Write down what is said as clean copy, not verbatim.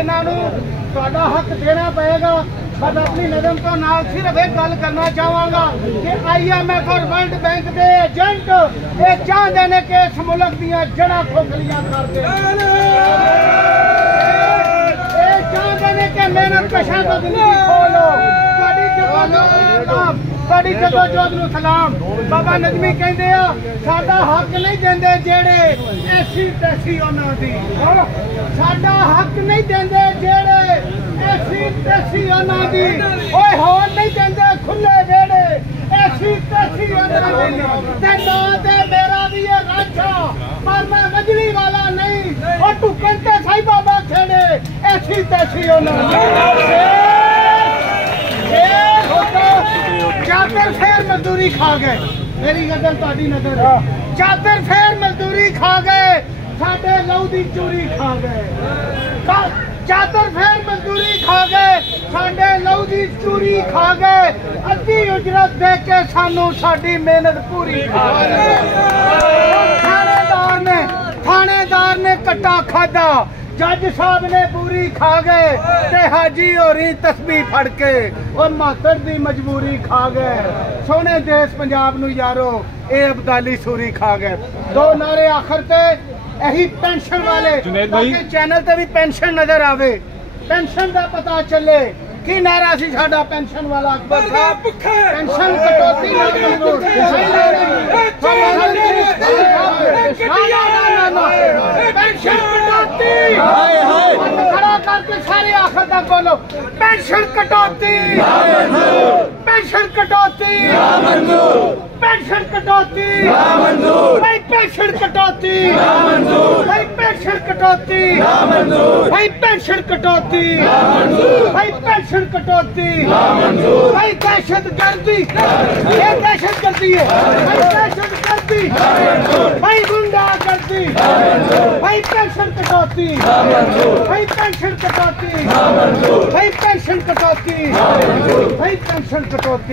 इन्हों हक देना पेगा। बस अपनी नज़म तो नाल सिर्फ एक गल करना चाहवागा कि IMF और वर्ल्ड बैंक के एजेंट ये चाहते हैं कि इस मुल्क दियां जड़ा खोखलियां कर दे। ये चाहते हैं कि मेहनत कशां तो जिंदगी खोलो। साडी जदोजहद नूं सलाम। बाबा नजमी कहंदे आ साडा हक नहीं देंदे जेड़े ऐसी तैसी उन्हां दी, साडा हक नहीं देंदे जेड़े ऐसी तैसी उन्हां दी, ओए होर नहीं देंदे खुले वेड़े ऐसी तैसी उन्हां दी। ते नां ते मेरा भी है रांझा पर मैं मजली वाला नहीं, ओ टुकन ते साईं बाबा खेड़े ऐसी तैसी उन्हां दी। चादर फेर मजदूरी खा गए, मेरी गजल ताड़ी नजर है। चादर फेर मजदूरी खा गए, साडे लहू दी चूरी खा गए। चादर फेर मजदूरी खा गए, साडे लहू दी चूरी खा गए। अद्धी उजरत दे के सानू साडी मेहनत पूरी खा गए। थानेदार ने कट्टा खादा, जज साहब ने पूरी खा गए, ते हाजी होरी तस्बीह फड़ के और मातर दी मजबूरी खा गए। सोने देश पंजाब नू यारो ए अब्दाली सूरी खा गए। दो नारे आखिर ते यही पेंशन वाले ताकि चैनल ते भी पेंशन नजर आवे, पेंशन दा पता चले की नारा सी साडा पेंशन वाला अकबर साहब। पेंशन कटौती ना मंजूर, पेंशन कटौती खड़ा करके सारे आखिर तक बोलो पेंशन कटौती, पेंशन कटौती, पेंशन कटौती, भाई पेंशन कटौती, भाई पेंशन कटौती, भाई पेंशन कटौती, भाई पेंशन कटौती, भाई दहशत गर्दी, ये दहशत गर्दी है, भाई दहशत गर्दी, भाई गुंडा गर्दी, भाई पेंशन कटौती, भाई पेंशन कटौती, भाई पेंशन कटौती, भाई पेंशन कटौती।